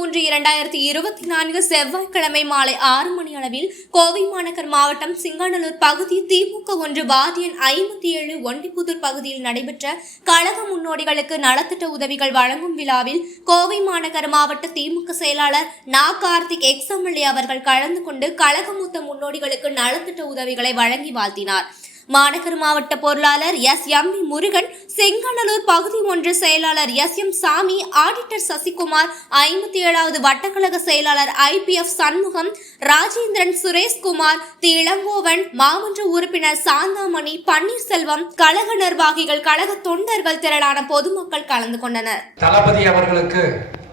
30/3/2024 செவ்வாய்க்கிழமை மாலை 6 மணி அளவில் கோவை மாநகர் மாவட்டம் சிங்காநல்லூர் பகுதி திமுக 1 வார்டு எண் 57 ஒண்டிப்புதூர் பகுதியில் நடைபெற்ற கழக முன்னோடிகளுக்கு நலத்திட்ட உதவிகள் வழங்கும் விழாவில் கோவை மாநகர் மாவட்ட திமுக செயலாளர் நா. கார்த்திக் எக்ஸ்-எம்எல்ஏ அவர்கள் கலந்து கொண்டு கழக மூத்த முன்னோடிகளுக்கு நலத்திட்ட உதவிகளை வழங்கி வாழ்த்தினார். மாநகர் மாவட்ட பொருளாளர் எஸ்.எம். முருகன், செங்காநல்லூர் பகுதி 1 செயலாளர் எஸ்.எம். சாமி, ஆடிட்டர் சசிகுமார், 57வது வட்டக்கழக செயலாளர் IPF சண்முகம், ராஜேந்திரன், சுரேஷ்குமார், தி. இளங்கோவன், மாமன்ற உறுப்பினர் சாந்தாமணி, பன்னீர்செல்வம், கழக நிர்வாகிகள், கழக தொண்டர்கள், திரளான பொதுமக்கள் கலந்து கொண்டனர். தளபதி அவர்களுக்கு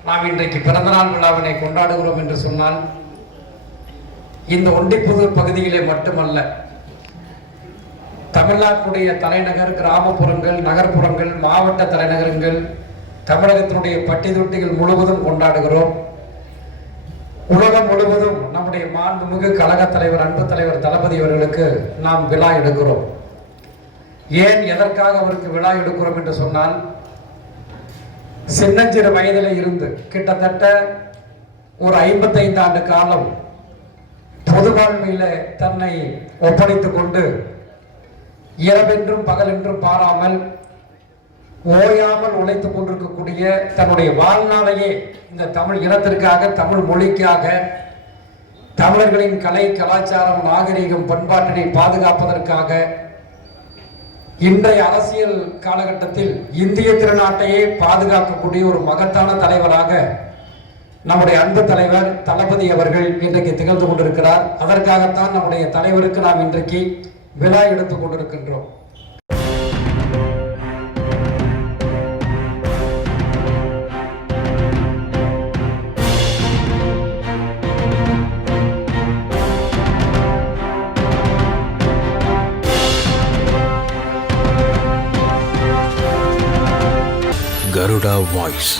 நாம் இன்றைக்கு பிறந்தநாள் விழாவினை கொண்டாடுகிறோம் என்று சொன்னால், இந்த ஒண்டிப்புதூர் பகுதியிலே மட்டுமல்ல, தமிழ்நாட்டுடைய தலைநகர், கிராமப்புறங்கள், நகர்ப்புறங்கள், மாவட்ட தலைநகரங்கள், தமிழகத்தினுடைய பட்டி தொட்டிகள் முழுவதும் கொண்டாடுகிறோம். உலகம் முழுவதும் நம்முடைய மாண்புமிகு கழக தலைவர், அன்பு தலைவர் தளபதி அவர்களுக்கு நாம் விழா எடுக்கிறோம். ஏன், எதற்காக அவருக்கு விழா எடுக்கிறோம் என்று சொன்னால், சின்னஞ்சிறு வயதில் இருந்து கிட்டத்தட்ட ஒரு 55 ஆண்டு காலம் பொது வாழ்வில் தன்னை ஒப்படைத்துக் கொண்டு இரவென்றும் பகலென்றும் பாராமல் ஓயாமல் உழைத்துக் கொண்டிருக்கக்கூடிய தன்னுடைய வாழ்நாளையே இந்த தமிழ் இனத்திற்காக, தமிழ் மொழிக்காக, தமிழர்களின் கலை, கலாச்சாரம், நாகரிகம், பண்பாட்டினை பாதுகாப்பதற்காக இன்றைய அரசியல் காலகட்டத்தில் இந்திய திருநாட்டையே பாதுகாக்கக்கூடிய ஒரு மகத்தான தலைவராக நம்முடைய அன்பு தலைவர் தளபதி அவர்கள் இன்றைக்கு திகழ்ந்து கொண்டிருக்கிறார். அதற்காகத்தான் நம்முடைய தலைவருக்கு நாம் இன்றைக்கு விழா எடுத்துக் கொண்டிருக்கின்றோம். Garuda Voice.